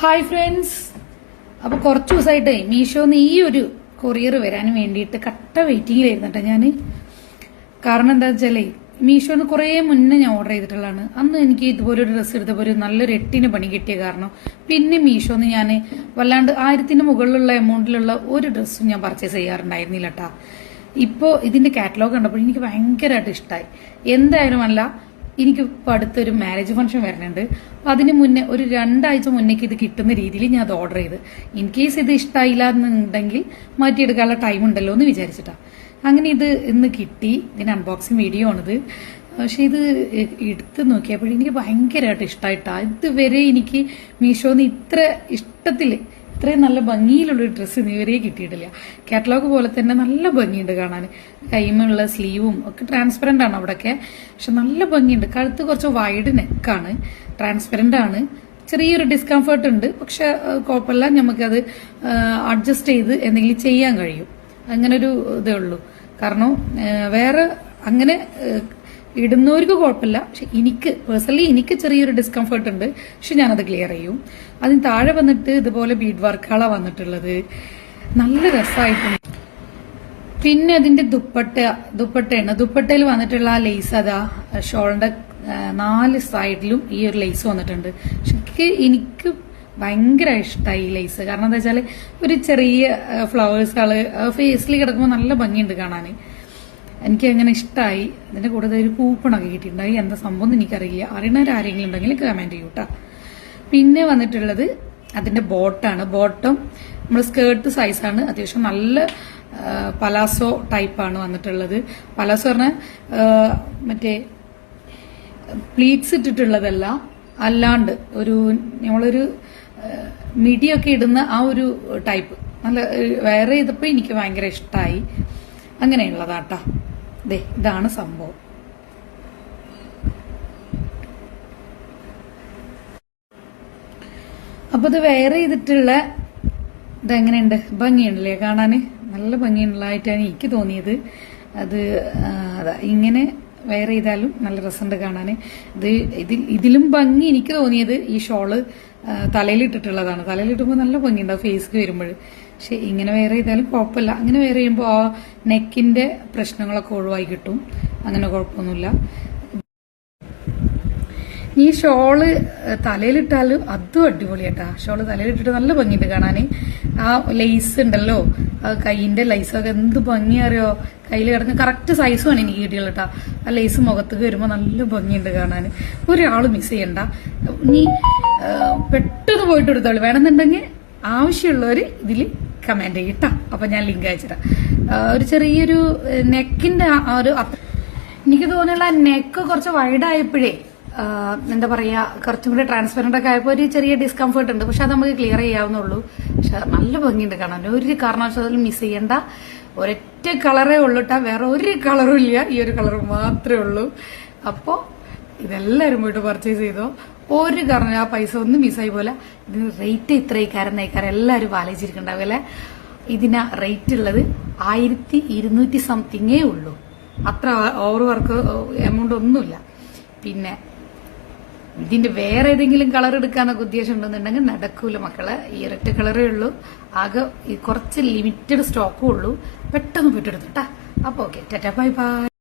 Hi friends. അപ്പോൾ കുറച്ച് ദിവസമായിട്ടേ മീഷോന്ന് ഈ ഒരു കൊറിയർ വരാൻ വേണ്ടിയിട്ട് കട്ട വെയിറ്റിംഗിലായിരുന്നു കേട്ടോ ഞാൻ. കാരണം എന്താ വെച്ചാലേ മീഷോന്ന് കുറേ മുന്നേ ഞാൻ ഓർഡർ ചെയ്തിട്ടുള്ളതാണ്. അന്ന് എനിക്ക് ഇതുപോലൊരു ഡ്രസ്സ് എടുത്തപ്പോൾ ഒരു നല്ലൊരു 8ന് പണി കിട്ടിയ കാരണം പിന്നെ മീഷോന്ന് ഞാൻ വല്ലാണ്ട് 1000ന് മുകളിലുള്ള എമൗണ്ടിലുള്ള ഒരു ഡ്രസ്സും ഞാൻ പർച്ചേസ് ചെയ്യാറുണ്ടായിരുന്നില്ല കേട്ടോ. ഇപ്പോൾ ഇതിന്റെ കാറ്റലോഗ് കണ്ടപ്പോൾ എനിക്ക് ഭയങ്കരമായിട്ട് ഇഷ്ടമായി. എന്തായാലും അല്ല, എനിക്ക് ഇപ്പോൾ അടുത്തൊരു മാരേജ് ഫംഗ്ഷൻ വരുന്നുണ്ട്. അപ്പം അതിന് മുന്നേ ഒരു 2 ആഴ്ച മുന്നേക്ക് ഇത് കിട്ടുന്ന രീതിയിൽ ഞാൻ അത് ഓർഡർ ചെയ്ത്, ഇൻ കേസ് ഇത് ഇഷ്ടമായില്ല എന്നുണ്ടെങ്കിൽ മാറ്റിയെടുക്കാനുള്ള ടൈം ഉണ്ടല്ലോ എന്ന് വിചാരിച്ചിട്ടാണ്. അങ്ങനെ ഇത് ഇന്ന് കിട്ടി. ഇതിന് അൺബോക്സിങ് വീഡിയോ ആണിത്. പക്ഷെ ഇത് എടുത്ത് നോക്കിയപ്പോൾ എനിക്ക് ഭയങ്കരമായിട്ട് ഇഷ്ടമായിട്ടാണ്. ഇതുവരെ എനിക്ക് മീഷോന്ന് ഇത്ര ഇഷ്ടത്തിൽ ഇത്രയും നല്ല ഭംഗിയിലുള്ളൊരു ഡ്രസ്സ് ഇതുവരെ കിട്ടിയിട്ടില്ല. കാറ്റലോഗ് പോലെ തന്നെ നല്ല ഭംഗിയുണ്ട് കാണാൻ. കൈമുള്ള സ്ലീവും ഒക്കെ ട്രാൻസ്പെറന്റ് ആണ് അവിടെയൊക്കെ, പക്ഷെ നല്ല ഭംഗിയുണ്ട്. കഴുത്ത് കുറച്ച് വൈഡ് നെക്കാണ്, ട്രാൻസ്പെറന്റ് ആണ്. ചെറിയൊരു ഡിസ്കംഫർട്ട് ഉണ്ട്, പക്ഷെ കുഴപ്പമില്ല, നമുക്കത് അഡ്ജസ്റ്റ് ചെയ്ത് എന്തെങ്കിലും ചെയ്യാൻ കഴിയും. അങ്ങനൊരു ഇതേ ഉള്ളൂ. കാരണം വേറെ അങ്ങനെ ഇടുന്നവർക്ക് കുഴപ്പമില്ല, പക്ഷെ പേഴ്സണലി എനിക്ക് ചെറിയൊരു ഡിസ്കംഫർട്ട് ഉണ്ട്. പക്ഷെ ഞാനത് ക്ലിയർ ചെയ്യും. അതിന് താഴെ വന്നിട്ട് ഇതുപോലെ ബീഡ് വർക്കുകളാണ് വന്നിട്ടുള്ളത്. നല്ല രസമായിട്ടുണ്ട്. പിന്നെ അതിന്റെ ദുപ്പട്ടയാണ്. ദുപ്പട്ടയിൽ വന്നിട്ടുള്ള ആ ലേസ് അതാ ഷോളിന്റെ 4 സൈഡിലും ഈ ഒരു ലേസ് വന്നിട്ടുണ്ട്. പക്ഷെ എനിക്ക് ഭയങ്കര ഇഷ്ടമായി ഈ ലേസ്. കാരണം എന്താ വെച്ചാൽ ഒരു ചെറിയ ഫ്ലവേഴ്സുകള് ഫേസിൽ കിടക്കുമ്പോൾ നല്ല ഭംഗിയുണ്ട് കാണാൻ. എനിക്ക് അങ്ങനെ ഇഷ്ടമായി. അതിന്റെ കൂടെ ഒരു കൂപ്പണൊക്കെ കിട്ടിയിട്ടുണ്ടായി. എന്താ സംഭവം എനിക്കറിയില്ല. അറിയണവരാരെങ്കിലും ഉണ്ടെങ്കിൽ കമന്റ് ചെയ്യൂട്ടാ. പിന്നെ വന്നിട്ടുള്ളത് അതിന്റെ ബോട്ടാണ്. ബോട്ടം നമ്മൾ സ്കേർട്ട് സൈസാണ്. അത്യാവശ്യം നല്ല പലാസോ ടൈപ്പാണ് വന്നിട്ടുള്ളത്. പലാസോ പറഞ്ഞാൽ മറ്റേ പ്ലീറ്റ്സ് ഇട്ടിട്ടുള്ളതല്ല, അല്ലാണ്ട് നമ്മളൊരു മിഡിയൊക്കെ ഇടുന്ന ആ ഒരു ടൈപ്പ്. നല്ല വെയർ ചെയ്തപ്പോൾ എനിക്ക് ഭയങ്കര ഇഷ്ടമായി. അങ്ങനെയുള്ളതാട്ടാ. ഇതാണ് സംഭവം. അപ്പൊ ഇത് വെയർ ചെയ്തിട്ടുള്ള ഇതെങ്ങനെയുണ്ട്? ഭംഗിയുണ്ടല്ലേ കാണാന്? നല്ല ഭംഗിയുള്ളതായിട്ടാണ് എനിക്ക് തോന്നിയത്. അത് ഇങ്ങനെ വെയർ ചെയ്താലും നല്ല രസമുണ്ട് കാണാന്. ഇതിലും ഭംഗി എനിക്ക് തോന്നിയത് ഈ ഷോള് തലയിലിട്ടിട്ടുള്ളതാണ്. തലയിലിട്ടുമ്പോൾ നല്ല ഭംഗിയുണ്ടാവും ഫേസ്ക്ക് വരുമ്പോൾ. പക്ഷെ ഇങ്ങനെ വെയർ ചെയ്താലും കുഴപ്പമില്ല. അങ്ങനെ വെയർ ചെയ്യുമ്പോൾ ആ നെക്കിന്റെ പ്രശ്നങ്ങളൊക്കെ ഒഴിവായി കിട്ടും. അങ്ങനെ കുഴപ്പമൊന്നുമില്ല. ഈ ഷോള് തലയിലിട്ടാലും അതും അടിപൊളിയാട്ടാ. ഷോള് തലയിലിട്ടിട്ട് നല്ല ഭംഗിയുണ്ട് കാണാൻ. ആ ലേസ് ഉണ്ടല്ലോ, ആ കൈയിന്റെ ലൈസൊക്കെ എന്ത് ഭംഗിയറിയോ. കയ്യിൽ കിടന്ന് കറക്റ്റ് സൈസുമാണ് എനിക്ക് കിട്ടിയുള്ളൂ കേട്ടോ. ആ ലേസ് മുഖത്തേക്ക് വരുമ്പോൾ നല്ല ഭംഗിയുണ്ട് കാണാൻ. ഒരാൾ മിസ് ചെയ്യണ്ട. നീ പെട്ടെന്ന് പോയിട്ട് എടുത്തോളൂ. വേണമെന്നുണ്ടെങ്കിൽ ആവശ്യമുള്ളവർ ഇതിൽ കമന്റ് ചെയ്യട്ടാ. അപ്പൊ ഞാൻ ലിങ്ക് അയച്ചിടാം. ഒരു ചെറിയൊരു നെക്കിന്റെ ആ ഒരു എനിക്ക് തോന്നിയുള്ള നെക്ക് കുറച്ച് വൈഡായപ്പോഴേ എന്താ പറയാ, കുറച്ചും കൂടി ട്രാൻസ്പെറന്റ് ഒക്കെ ആയപ്പോൾ ഒരു ചെറിയ ഡിസ്കംഫർട്ട് ഉണ്ട്. പക്ഷെ അത് നമുക്ക് ക്ലിയർ ചെയ്യാവുന്നുള്ളൂ. പക്ഷെ നല്ല ഭംഗിയുണ്ട് കാണാൻ. ഒരു കാരണവശാലും മിസ് ചെയ്യണ്ട. ഒരൊറ്റ കളറേ ഉള്ളൂട്ടാ, വേറെ ഒരു കളറും ഇല്ല. ഈ ഒരു കളർ മാത്രമേ ഉള്ളൂ. അപ്പോൾ ഇതെല്ലാവരും പോയിട്ട് പർച്ചേസ് ചെയ്തോ. ഒരു കാരണം ആ പൈസ ഒന്നും മിസ്സായി പോലെ. ഇതിന് റേറ്റ് ഇത്രയും എല്ലാവരും ആലോചിച്ചിരിക്കണ്ടാവില്ലേ. ഇതിന് റേറ്റ് ഉള്ളത് 1200 സംതിങ്ങേ ഉള്ളൂ. അത്ര ഓവർ വർക്ക് എമൗണ്ട് ഒന്നുമില്ല. പിന്നെ ഇതിന്റെ വേറെ ഏതെങ്കിലും കളർ എടുക്കാനൊക്കെ ഉദ്ദേശം ഉണ്ടെന്നുണ്ടെങ്കിൽ നടക്കൂല മക്കളെ. ഈ ഒരൊറ്റ കളറേ ഉള്ളൂ. ആകെ കുറച്ച് ലിമിറ്റഡ് സ്റ്റോക്കും ഉള്ളൂ. പെട്ടെന്ന് പോയിട്ട് എടുത്തിട്ടാ. അപ്പൊ ഓക്കെ, ടാറ്റാ ബൈ ബൈ.